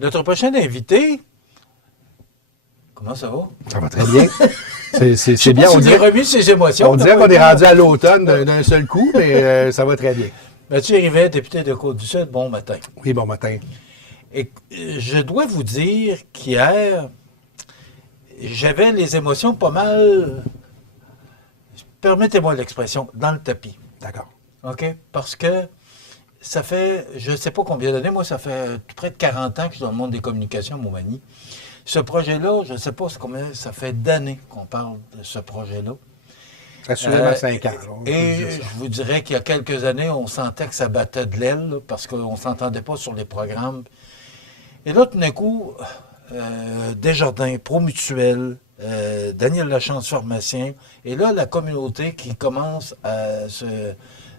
Notre prochain invité, comment ça va? Ça va très bien. C'est bien. On dirait remis ses émotions. On dirait qu'on est rendu à l'automne d'un seul coup, mais ça va très bien. Mathieu Rivet, député de Côte-du-Sud, bon matin. Oui, bon matin. Et je dois vous dire qu'hier, j'avais les émotions pas mal, permettez-moi l'expression, dans le tapis. D'accord. OK? Parce que ça fait, je ne sais pas combien d'années, moi, ça fait près de 40 ans que je suis dans le monde des communications à Montmagny. Ce projet-là, je ne sais pas combien, ça fait d'années qu'on parle de ce projet-là. Assurément 5 ans. Et je vous dirais qu'il y a quelques années, on sentait que ça battait de l'aile là, parce qu'on ne s'entendait pas sur les programmes. Et là, tout d'un coup, Desjardins, Promutuel, Daniel Lachance, pharmacien, et là, la communauté qui commence à se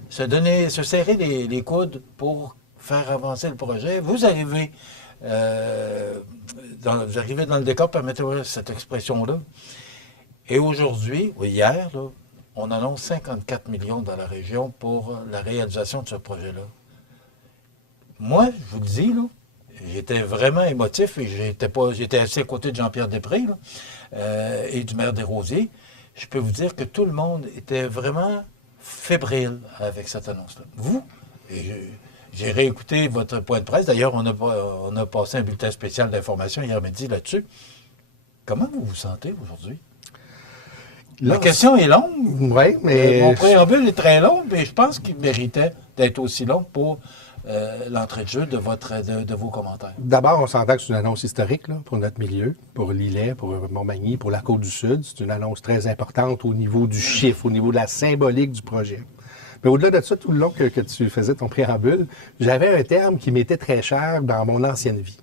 serrer les coudes pour faire avancer le projet. Vous arrivez dans le décor, permettez-moi cette expression-là. Et aujourd'hui, ou hier, là, on annonce 54 millions dans la région pour la réalisation de ce projet-là. Moi, je vous le dis, là, j'étais vraiment émotif et j'étais assis à côté de Jean-Pierre Després là, et du maire Desrosiers. Je peux vous dire que tout le monde était vraiment fébrile avec cette annonce-là. Vous, j'ai réécouté votre point de presse. D'ailleurs, on a passé un bulletin spécial d'information hier midi là-dessus. Comment vous vous sentez aujourd'hui? La question est longue. Oui, mais... Mon préambule est très long, mais je pense qu'il méritait d'être aussi long pour l'entrée de jeu de vos commentaires. D'abord, on s'entend que c'est une annonce historique là, pour notre milieu, pour l'Îlet, pour Montmagny, pour la Côte-du-Sud. C'est une annonce très importante au niveau du chiffre, au niveau de la symbolique du projet. Mais au-delà de ça, tout le long que tu faisais ton préambule, j'avais un terme qui m'était très cher dans mon ancienne vie.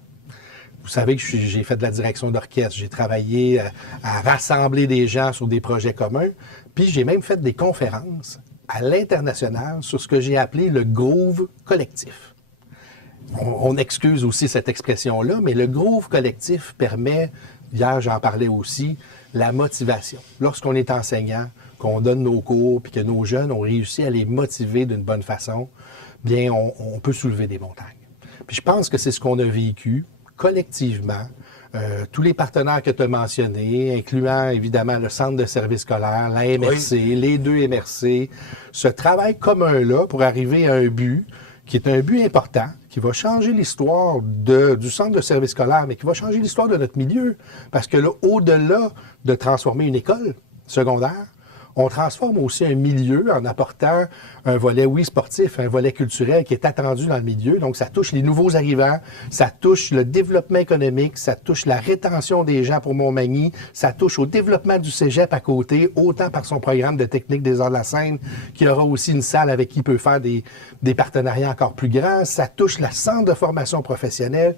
Vous savez que j'ai fait de la direction d'orchestre, j'ai travaillé à rassembler des gens sur des projets communs, puis j'ai même fait des conférences à l'international sur ce que j'ai appelé le groove collectif. On excuse aussi cette expression-là, mais le groove collectif permet, hier j'en parlais aussi, la motivation. Lorsqu'on est enseignant, qu'on donne nos cours, puis que nos jeunes ont réussi à les motiver d'une bonne façon, bien on peut soulever des montagnes. Puis je pense que c'est ce qu'on a vécu collectivement, tous les partenaires que tu as mentionnés, incluant évidemment le Centre de services scolaires, la MRC, oui, les deux MRC, ce travail commun-là pour arriver à un but qui est un but important, qui va changer l'histoire du Centre de services scolaires, mais qui va changer l'histoire de notre milieu. Parce que là, au-delà de transformer une école secondaire, on transforme aussi un milieu en apportant un volet, oui, sportif, un volet culturel qui est attendu dans le milieu. Donc, ça touche les nouveaux arrivants, ça touche le développement économique, ça touche la rétention des gens pour Montmagny, ça touche au développement du cégep à côté, autant par son programme de technique des arts de la scène, qui aura aussi une salle avec qui il peut faire des partenariats encore plus grands. Ça touche la centre de formation professionnelle.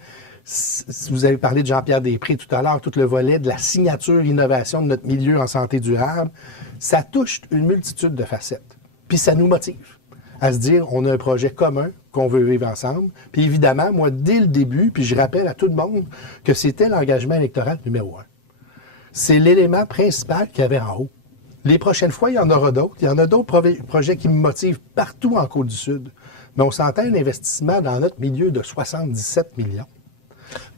Vous avez parlé de Jean-Pierre Després tout à l'heure, tout le volet de la signature innovation de notre milieu en santé durable. Ça touche une multitude de facettes. Puis ça nous motive à se dire, on a un projet commun qu'on veut vivre ensemble. Puis évidemment, moi, dès le début, puis je rappelle à tout le monde que c'était l'engagement électoral numéro 1. C'est l'élément principal qu'il y avait en haut. Les prochaines fois, il y en aura d'autres. Il y en a d'autres projets qui me motivent partout en Côte-du-Sud. Mais on s'entend un investissement dans notre milieu de 77 millions.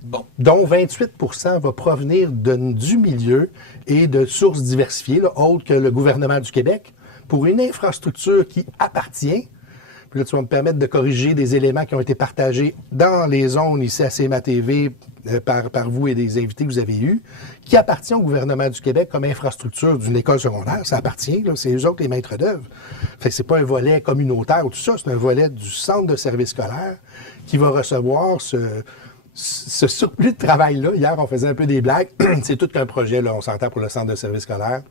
Bon. Dont 28 % va provenir du milieu et de sources diversifiées, là, autres que le gouvernement du Québec, pour une infrastructure qui appartient. Puis là, tu vas me permettre de corriger des éléments qui ont été partagés dans les zones ici à CMA TV par vous et des invités que vous avez eus, qui appartient au gouvernement du Québec comme infrastructure d'une école secondaire. Ça appartient, là, c'est eux autres les maîtres d'œuvre. Fait que c'est pas un volet communautaire ou tout ça, c'est un volet du centre de services scolaires qui va recevoir ce surplus de travail-là. Hier, on faisait un peu des blagues. C'est tout qu'un projet, là, on s'entend pour le centre de services scolaires.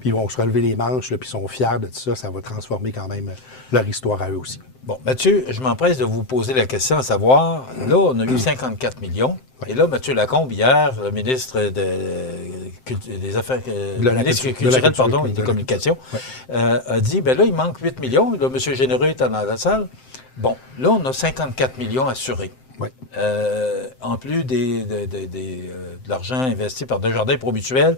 Puis ils vont se relever les manches, là, puis ils sont fiers de tout ça. Ça va transformer quand même leur histoire à eux aussi. Bon, Mathieu, je m'empresse de vous poser la question à savoir, là, on a eu 54 millions. Oui. Et là, Mathieu Lacombe, hier, le ministre des Affaires culturelles et des Communications, oui, a dit, bien là, il manque 8 millions. Là, M. Généreux est dans la salle. Bon, là, on a 54 millions assurés. Oui. En plus de l'argent investi par Desjardins Promutuel,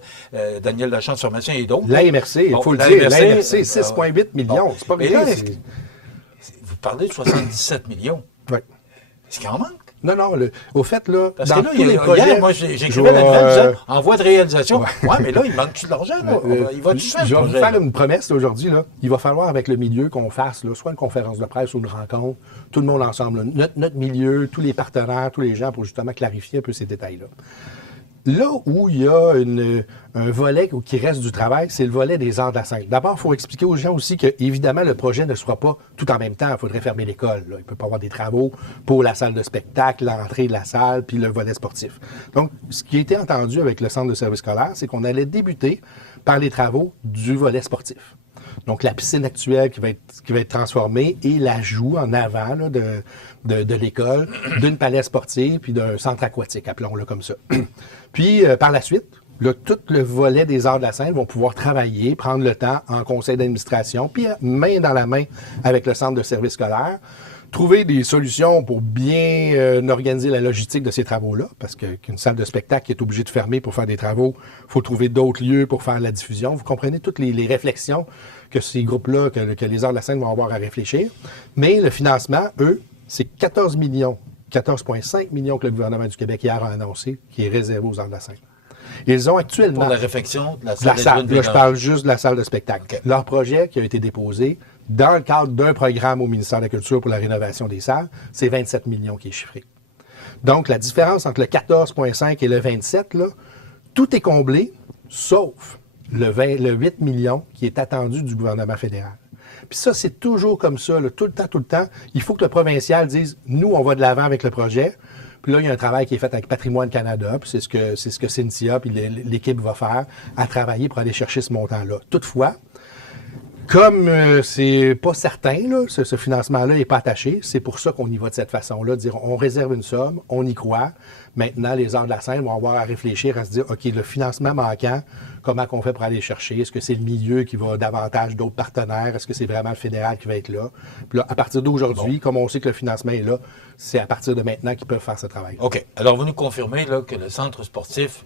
Daniel Lachance Formation et d'autres. La MRC, il faut le dire. La MRC, 6,8 millions. C'est pas rien. Vous parlez de 77 millions. Oui. Est-ce qu'il en manque? Non, non. Au fait, là, Parce dans que là, tous les projets... hier, moi, j'écrivais la nouvelle disant, en voie de réalisation. Ouais, mais là, il manque-tu de l'argent, là? Il va tout faire, Je vais vous projet, faire là? une promesse là, aujourd'hui. Là. Il va falloir, avec le milieu, qu'on fasse là, soit une conférence de presse ou une rencontre, tout le monde ensemble, là, notre milieu, tous les partenaires, tous les gens, pour justement clarifier un peu ces détails-là. Là où il y a un volet qui reste du travail, c'est le volet des arts de la scène. D'abord, il faut expliquer aux gens aussi que, évidemment, le projet ne sera pas tout en même temps. Il faudrait fermer l'école. Là. Il ne peut pas y avoir des travaux pour la salle de spectacle, l'entrée de la salle, puis le volet sportif. Donc, ce qui a été entendu avec le centre de service scolaire, c'est qu'on allait débuter par les travaux du volet sportif. Donc, la piscine actuelle qui va être transformée et l'ajout en avant là, de l'école, d'une palette sportive puis d'un centre aquatique, appelons-le comme ça. Puis, par la suite, là, tout le volet des arts de la scène vont pouvoir travailler, prendre le temps en conseil d'administration, puis main dans la main avec le centre de service scolaire, trouver des solutions pour bien organiser la logistique de ces travaux-là, parce qu'une salle de spectacle qui est obligée de fermer pour faire des travaux, il faut trouver d'autres lieux pour faire la diffusion. Vous comprenez toutes les réflexions que ces groupes-là, que les arts de la scène vont avoir à réfléchir. Mais le financement, eux, c'est 14,5 millions que le gouvernement du Québec hier a annoncé, qui est réservé aux arts de la scène. Ils ont actuellement... Pour la réfection de la de la salle. salle. Là, je parle juste de la salle de spectacle. Okay. Leur projet qui a été déposé dans le cadre d'un programme au ministère de la Culture pour la rénovation des salles, c'est 27 millions qui est chiffré. Donc, la différence entre le 14,5 et le 27, là, tout est comblé, sauf le 8 millions qui est attendu du gouvernement fédéral. Puis ça, c'est toujours comme ça, là, tout le temps. Il faut que le provincial dise, nous, on va de l'avant avec le projet. Puis là, il y a un travail qui est fait avec Patrimoine Canada, puis c'est ce que Cynthia puis l'équipe va faire, à travailler pour aller chercher ce montant-là. Toutefois, comme c'est pas certain, là, ce financement-là n'est pas attaché, c'est pour ça qu'on y va de cette façon-là, dire on réserve une somme, on y croit. Maintenant, les arts de la scène vont avoir à réfléchir, à se dire, OK, le financement manquant, comment qu'on fait pour aller le chercher? Est-ce que c'est le milieu qui va davantage d'autres partenaires? Est-ce que c'est vraiment le fédéral qui va être là? Puis là, à partir d'aujourd'hui, comme on sait que le financement est là, c'est à partir de maintenant qu'ils peuvent faire ce travail. OK. Alors, vous nous confirmez là, que le centre sportif,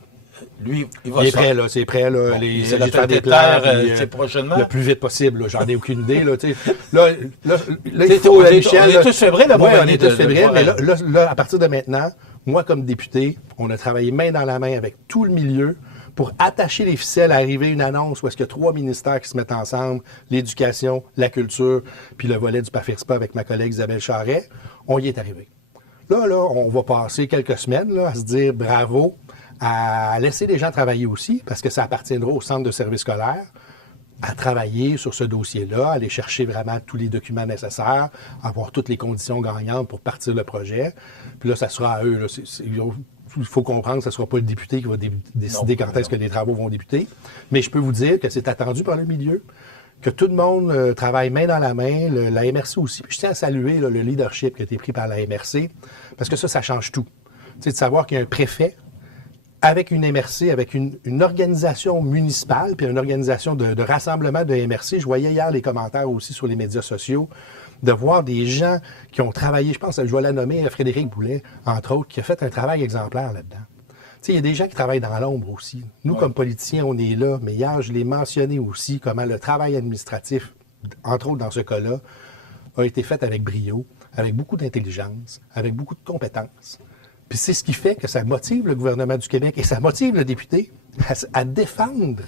lui, il va Il est se prêt, faire. là, c'est prêt, là. Bon, les c'est la faire des fête des plans, terres, puis, c'est prochainement. le plus vite possible, là. J'en ai aucune idée, là, tu sais. Là, il T'sais, faut, on est- Michel... on est tous fébrés, là, Oui, mon on ami, est tous de fébrés, voir, mais là, à partir de maintenant, moi, comme député, on a travaillé main dans la main avec tout le milieu pour attacher les ficelles à arriver une annonce où est-ce qu'il y a 3 ministères qui se mettent ensemble, l'éducation, la culture, puis le volet du PAFIRSPA avec ma collègue Isabelle Charret. On y est arrivé. Là, on va passer quelques semaines là, à se dire bravo, à laisser les gens travailler aussi, parce que ça appartiendra au centre de service scolaire, à travailler sur ce dossier-là, aller chercher vraiment tous les documents nécessaires, avoir toutes les conditions gagnantes pour partir le projet. Puis là, ça sera à eux. Là. Il faut comprendre que ce ne sera pas le député qui va décider quand est-ce que les travaux vont débuter. Mais je peux vous dire que c'est attendu par le milieu, que tout le monde travaille main dans la main, la MRC aussi. Puis je tiens à saluer là, le leadership qui a été pris par la MRC, parce que ça change tout. Tu sais, de savoir qu'il y a un préfet avec une MRC, avec une organisation municipale, puis une organisation de rassemblement de MRC. Je voyais hier les commentaires aussi sur les médias sociaux, de voir des gens qui ont travaillé, je pense, je vais la nommer, Frédéric Boulet, entre autres, qui a fait un travail exemplaire là-dedans. Tu sais, il y a des gens qui travaillent dans l'ombre aussi. Nous, comme politiciens, on est là, mais hier, je l'ai mentionné aussi, comment le travail administratif, entre autres dans ce cas-là, a été fait avec brio, avec beaucoup d'intelligence, avec beaucoup de compétences. Puis c'est ce qui fait que ça motive le gouvernement du Québec et ça motive le député à défendre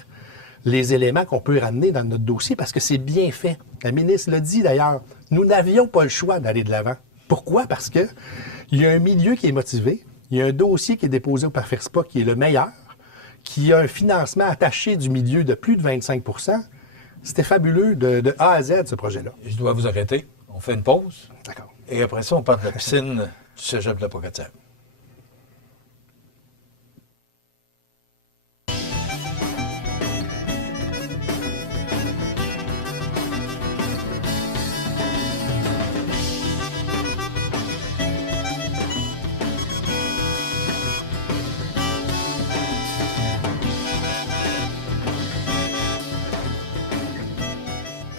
les éléments qu'on peut ramener dans notre dossier parce que c'est bien fait. La ministre l'a dit d'ailleurs, nous n'avions pas le choix d'aller de l'avant. Pourquoi? Parce que il y a un milieu qui est motivé, il y a un dossier qui est déposé au PAFIRSPA qui est le meilleur, qui a un financement attaché du milieu de plus de 25 %. C'était fabuleux de A à Z, ce projet-là. Je dois vous arrêter. On fait une pause. D'accord. Et après ça, on parle de la piscine du cégep de la Pocatière.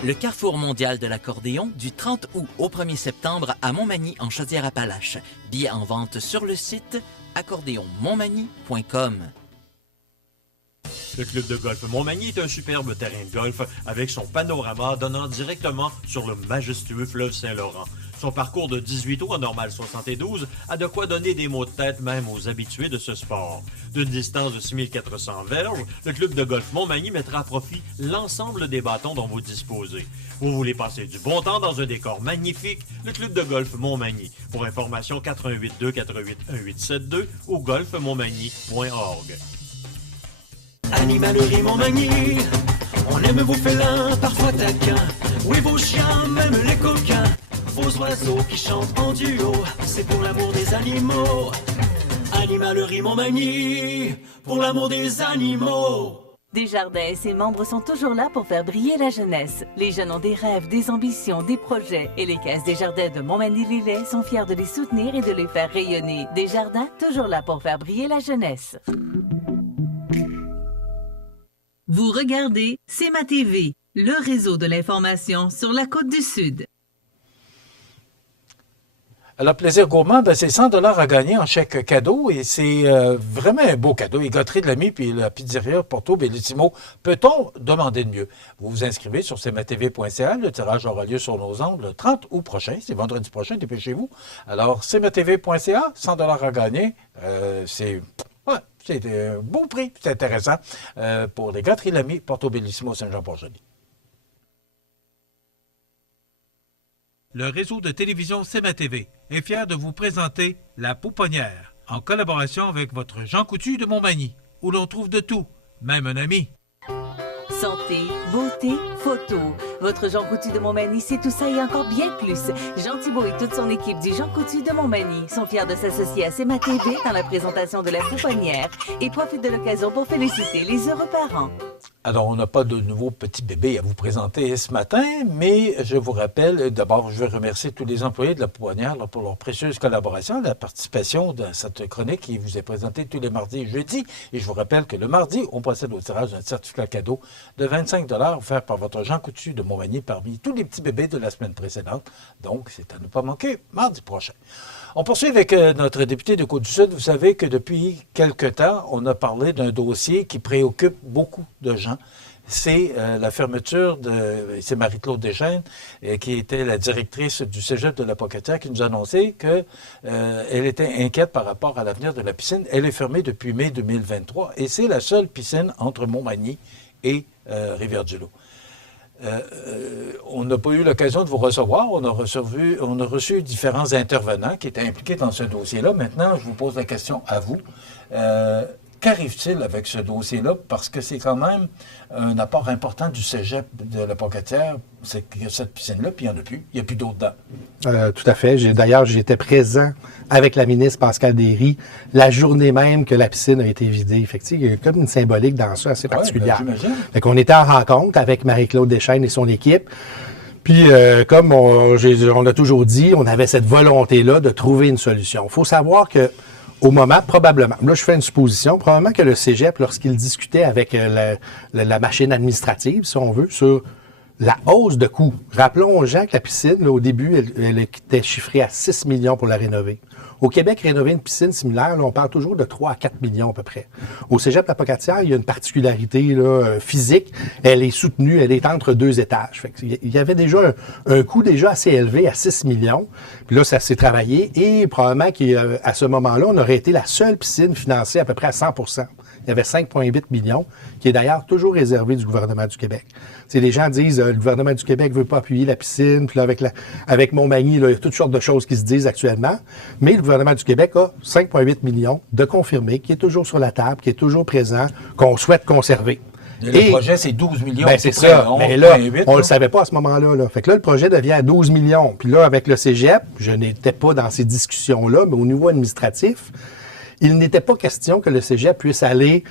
Le Carrefour mondial de l'accordéon du 30 août au 1er septembre à Montmagny en Chaudière-Appalaches. Billets en vente sur le site accordéonmontmagny.com. Le club de golf Montmagny est un superbe terrain de golf avec son panorama donnant directement sur le majestueux fleuve Saint-Laurent. Son parcours de 18 trous en normal 72 a de quoi donner des maux de tête même aux habitués de ce sport. D'une distance de 6400 verges, le club de golf Montmagny mettra à profit l'ensemble des bâtons dont vous disposez. Vous voulez passer du bon temps dans un décor magnifique? Le club de golf Montmagny. Pour information, 88 2 88 1872 ou golfmontmagny.org. Animalerie Montmagny, on aime vos félins, parfois taquins. Oui, vos chiens, même les coquins. Vos oiseaux qui chantent en duo, c'est pour l'amour des animaux. Animalerie Montmagny, pour l'amour des animaux. Desjardins et ses membres sont toujours là pour faire briller la jeunesse. Les jeunes ont des rêves, des ambitions, des projets. Et les caisses Desjardins de Montmagny-Lillet sont fiers de les soutenir et de les faire rayonner. Desjardins, toujours là pour faire briller la jeunesse. Vous regardez C'est ma TV, le réseau de l'information sur la Côte-du-Sud. Alors, Plaisir Gourmand, ben, c'est 100 $ à gagner en chèque cadeau et c'est vraiment un beau cadeau. Et Gâterie de l'Ami puis la pizzeria Porto Bellissimo, peut-on demander de mieux? Vous vous inscrivez sur cmatv.ca. Le tirage aura lieu sur nos ondes le 30 août prochain. C'est vendredi prochain, dépêchez-vous. Alors, cmatv.ca, 100 $ à gagner. C'est un beau prix, c'est intéressant pour les Gâteries de l'Ami Porto Bellissimo Saint-Jean-Port-Joli. Le réseau de télévision CMA-TV est fier de vous présenter La Pouponnière, en collaboration avec votre Jean Coutu de Montmagny, où l'on trouve de tout, même un ami. Santé, beauté, photo. Votre Jean Coutu de Montmagny, c'est tout ça et encore bien plus. Jean Thibault et toute son équipe du Jean Coutu de Montmagny sont fiers de s'associer à CMA TV dans la présentation de La Pouponnière et profitent de l'occasion pour féliciter les heureux parents. Alors, on n'a pas de nouveaux petits bébés à vous présenter ce matin, mais je vous rappelle, d'abord, je veux remercier tous les employés de la Pouponnière pour leur précieuse collaboration, la participation dans cette chronique qui vous est présentée tous les mardis et jeudis. Et je vous rappelle que le mardi, on procède au tirage d'un certificat cadeau de 25 $ offert par votre Jean Coutu de Montmagny parmi tous les petits bébés de la semaine précédente. Donc, c'est à ne pas manquer mardi prochain. On poursuit avec notre député de Côte-du-Sud. Vous savez que depuis quelque temps, on a parlé d'un dossier qui préoccupe beaucoup de gens. C'est la fermeture c'est Marie-Claude Deschênes, qui était la directrice du Cégep de la Pocatière, qui nous a annoncé qu'elle était inquiète par rapport à l'avenir de la piscine. Elle est fermée depuis mai 2023 et c'est la seule piscine entre Montmagny et Rivière-du-Loup. On n'a pas eu l'occasion de vous recevoir. On a reçu différents intervenants qui étaient impliqués dans ce dossier-là. Maintenant, je vous pose la question à vous. Qu'arrive-t-il avec ce dossier-là? Parce que c'est quand même un apport important du Cégep de la Pocatière, c'est qu'il y a cette piscine-là, puis il n'y en a plus. Il n'y a plus d'autres dents. Tout à fait. D'ailleurs, j'étais présent avec la ministre Pascale Derry la journée même que la piscine a été vidée. Effectivement, il y a comme une symbolique dans ça assez particulière. Ben, j'imagine. Fait qu'on était en rencontre avec Marie-Claude Deschênes et son équipe. Puis, comme on a toujours dit, on avait cette volonté-là de trouver une solution. Il faut savoir que au moment, probablement, là je fais une supposition, probablement que le Cégep, lorsqu'il discutait avec la machine administrative, si on veut, sur la hausse de coûts. Rappelons aux gens que la piscine, là, au début, elle était chiffrée à 6 millions pour la rénover. Au Québec, rénover une piscine similaire, là, on parle toujours de 3 à 4 millions à peu près. Au Cégep La Pocatière, il y a une particularité là, physique. Elle est soutenue, elle est entre 2 étages. Fait il y avait déjà un coût déjà assez élevé à 6 millions. Puis là, ça s'est travaillé et probablement qu'à ce moment-là, on aurait été la seule piscine financée à peu près à 100 %. Il y avait 5,8 millions, qui est d'ailleurs toujours réservé du gouvernement du Québec. T'sais, les gens disent le gouvernement du Québec ne veut pas appuyer la piscine, puis là, avec Montmagny, là, il y a toutes sortes de choses qui se disent actuellement. Mais le gouvernement du Québec a 5,8 millions de confirmés, qui est toujours sur la table, qui est toujours présent, qu'on souhaite conserver. Le projet, c'est 12 millions. Ben, c'est ça. Mais là, on ne le savait pas à ce moment-là. Là. Fait que là, le projet devient à 12 millions. Puis là, avec le Cégep, je n'étais pas dans ces discussions-là, mais au niveau administratif, il n'était pas question que le Cégep puisse aller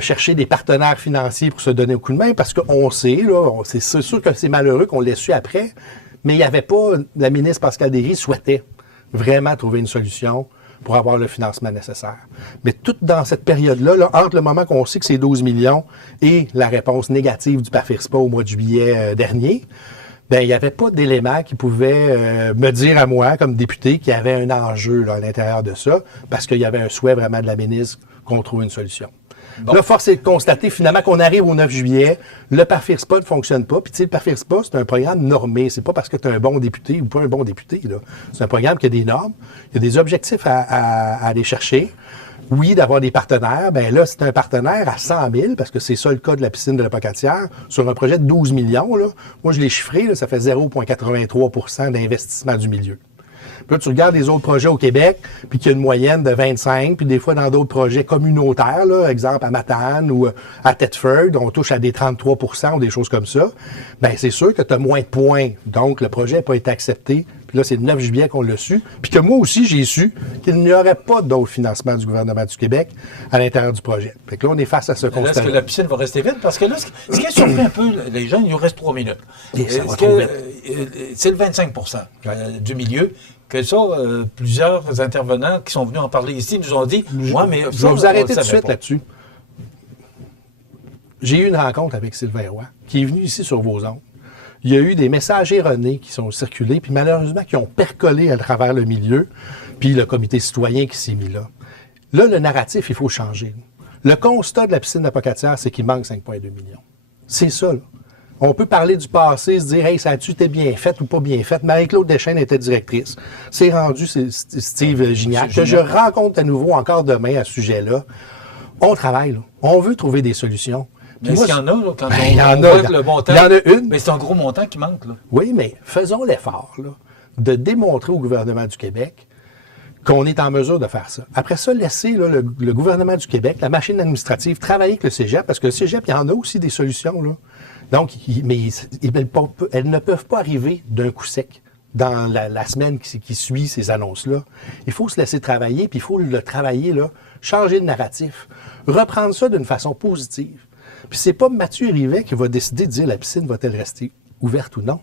chercher des partenaires financiers pour se donner un coup de main, parce qu'on sait, là, c'est sûr que c'est malheureux qu'on l'ait su après, mais il n'y avait pas, la ministre Pascale Derry souhaitait vraiment trouver une solution pour avoir le financement nécessaire. Mais tout dans cette période-là, là, entre le moment qu'on sait que c'est 12 millions et la réponse négative du PAFIRSPA au mois de juillet dernier, ben il n'y avait pas d'éléments qui pouvaient me dire à moi, comme député, qu'il y avait un enjeu là, à l'intérieur de ça, parce qu'il y avait un souhait vraiment de la ministre qu'on trouve une solution. Bon. Là, force est de constater finalement qu'on arrive au 9 juillet, le PAFIRSPA ne fonctionne pas. Puis tu sais, le PAFIRSPA, c'est un programme normé. C'est pas parce que tu es un bon député ou pas un bon député, là. C'est un programme qui a des normes, il y a des objectifs à aller chercher. Oui, d'avoir des partenaires. Ben là, c'est un partenaire à 100 000, parce que c'est ça le cas de la piscine de la Pocatière, sur un projet de 12 millions. Là. Moi, je l'ai chiffré, là, ça fait 0,83 d'investissement du milieu. Puis là, tu regardes les autres projets au Québec, puis qu'il y a une moyenne de 25, puis des fois dans d'autres projets communautaires, là, exemple à Matane ou à Thetford, on touche à des 33 ou des choses comme ça, bien c'est sûr que tu as moins de points. Donc, le projet n'a pas été accepté. Puis là, c'est le 9 juillet qu'on l'a su. Puis que moi aussi, j'ai su qu'il n'y aurait pas d'autres financements du gouvernement du Québec à l'intérieur du projet. Fait que là, on est face à ce constat. Est-ce que la piscine va rester vide? Parce que là, ce qui a surpris un peu les gens, il nous reste 3 minutes. C'est le 25 du milieu. Que ça, plusieurs intervenants qui sont venus en parler ici nous ont dit « Moi, mais je vais vous arrêter tout de suite là-dessus. J'ai eu une rencontre avec Sylvain Roy, qui est venu ici sur vos ondes. Il y a eu des messages erronés qui sont circulés, puis malheureusement qui ont percolé à travers le milieu, puis le comité citoyen qui s'est mis là. Là, le narratif, il faut changer. Le constat de la piscine de la Pocatière, c'est qu'il manque 5,2 millions. C'est ça, là. On peut parler du passé, se dire « Hey, ça a-tu été bien fait ou pas bien fait? » Marie-Claude Deschênes était directrice. C'est rendu Steve Gignac, que je rencontre à nouveau encore demain à ce sujet-là. On travaille, là. On veut trouver des solutions. Mais est-ce qu'il y en a, là, quand il y on en voit a, que le montant... il y en a une. Mais c'est un gros montant qui manque, là. Oui, mais faisons l'effort, là, de démontrer au gouvernement du Québec qu'on est en mesure de faire ça. Après ça, laisser là, le gouvernement du Québec, la machine administrative, travailler avec le cégep, parce que le cégep, il y en a aussi des solutions, là. Donc, elles ne peuvent pas arriver d'un coup sec dans la semaine qui suit ces annonces-là. Il faut se laisser travailler, puis il faut le travailler, là, changer le narratif, reprendre ça d'une façon positive. Puis c'est pas Mathieu Rivet qui va décider de dire la piscine va-t-elle rester ouverte ou non.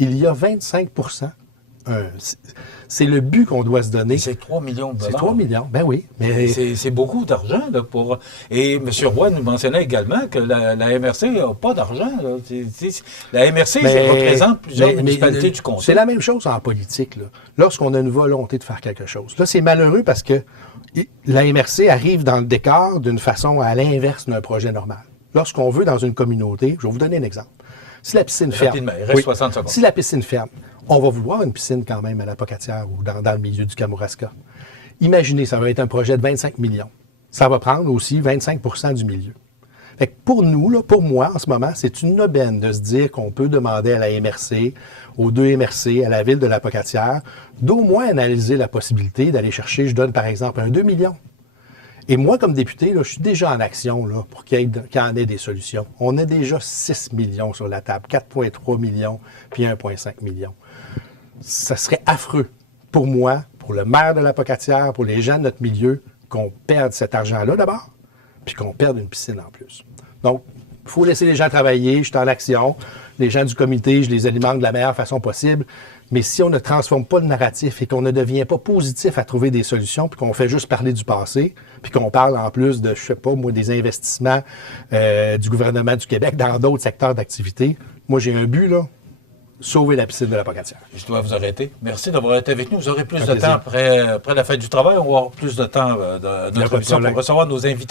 Il y a 25 c'est le but qu'on doit se donner. C'est 3 millions de dollars. C'est 3 millions, ben oui. Mais c'est beaucoup d'argent. Là, pour... Et M. Roy nous mentionnait également que la MRC n'a pas d'argent. Là. La MRC représente plusieurs municipalités du comté. C'est la même chose en politique. Là. Lorsqu'on a une volonté de faire quelque chose. Là, c'est malheureux parce que la MRC arrive dans le décor d'une façon à l'inverse d'un projet normal. Lorsqu'on veut dans une communauté, je vais vous donner un exemple. Si la piscine ferme... Rapidement, il reste 60 secondes. Si la piscine ferme, on va vouloir une piscine quand même à la Pocatière ou dans le milieu du Kamouraska. Imaginez, ça va être un projet de 25 millions. Ça va prendre aussi 25 du milieu. Fait que pour nous, là, pour moi, en ce moment, c'est une aubaine de se dire qu'on peut demander à la MRC, aux 2 MRC, à la ville de la Pocatière, d'au moins analyser la possibilité d'aller chercher, je donne par exemple un 2 millions. Et moi, comme député, là, je suis déjà en action là, pour qu'il y en ait des solutions. On a déjà 6 millions sur la table, 4,3 millions, puis 1,5 million. Ça serait affreux pour moi, pour le maire de la Pocatière, pour les gens de notre milieu, qu'on perde cet argent-là d'abord, puis qu'on perde une piscine en plus. Donc, il faut laisser les gens travailler, je suis en action. Les gens du comité, je les alimente de la meilleure façon possible. Mais si on ne transforme pas le narratif et qu'on ne devient pas positif à trouver des solutions, puis qu'on fait juste parler du passé, puis qu'on parle en plus de, je sais pas, moi, des investissements du gouvernement du Québec dans d'autres secteurs d'activité, moi, j'ai un but, là, sauver la piscine de la Pocatière. Je dois vous arrêter. Merci d'avoir été avec nous. Vous aurez plus de temps après la fête du travail. On va avoir plus de temps de notre émission pour recevoir nos invités.